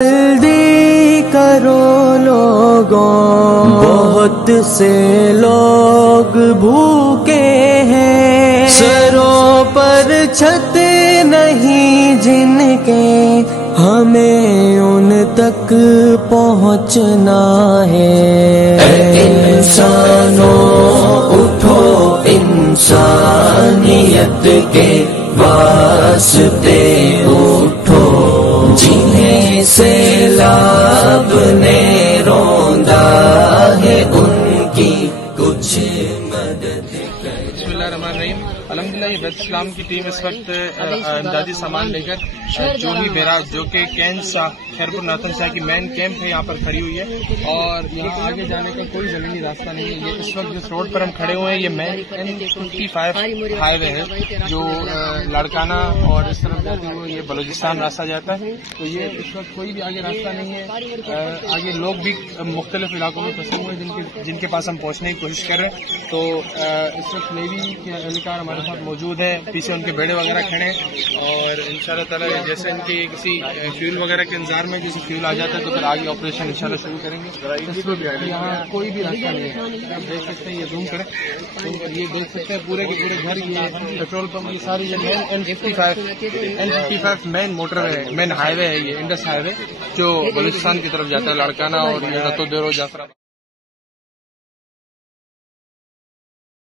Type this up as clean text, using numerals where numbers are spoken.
جلدی کرو لوگوں، بہت سے لوگ بھوکے ہیں، سروں پر چھت نہیں جن کے، ہمیں ان تک پہنچنا ہے۔ انسانوں اٹھو انسانیت کے واسطے اٹھو، جنہیں سیلاب نے روندا ہے ان کی کچھ مدد کرو۔ بسم اللہ الرحمن الرحیم۔ الحمدللہ یہ بیت اسلام کی ٹیم اس وقت امدادی سامان لے کر جو کہ خیرپور ناتھن شاہ کی مین کیمپ ہے یہاں پر کھڑی ہوئی ہے، اور یہاں آگے جانے کا کوئی زمینی راستہ نہیں ہے۔ یہ اس وقت جس روڈ پر ہم کھڑے ہوئے ہیں یہ مین N55 ہائی وے ہے جو لاڑکانہ اور اس طرف جاتے ہوئے یہ بلوچستان راستہ جاتا ہے۔ تو یہ اس وقت کوئی بھی آگے راستہ نہیں ہے، آگے لوگ بھی مختلف علاقوں میں پھنسے ہوئے ہیں جن کے پاس ہم پہنچنے کی کوشش کر رہے ہیں۔ تو اس وقت نیوی کے اہلکار ہمارے ساتھ موجود ہیں، پیچھے ان کے بیڑے وغیرہ کھڑے ہیں، اور انشاءاللہ تعالیٰ جیسے ان کی کسی فیول وغیرہ کے انتظار میں جیسے فیول آ جاتا ہے تو پھر آگے آپریشن انشاءاللہ شروع کریں گے۔ یہاں کوئی بھی راستہ نہیں ہے، آپ دیکھ سکتے ہیں، یہ زوم کریں، یہ دیکھ سکتے ہیں پورے کے پورے گھر، یہ پیٹرول پمپ کی ساری N55 مین موٹر وے ہے، مین ہائی وے ہے، یہ انڈس ہائی وے جو بلوچستان کی طرف جاتا ہے، لاڑکانہ اور رتو دیرو جعفرآباد۔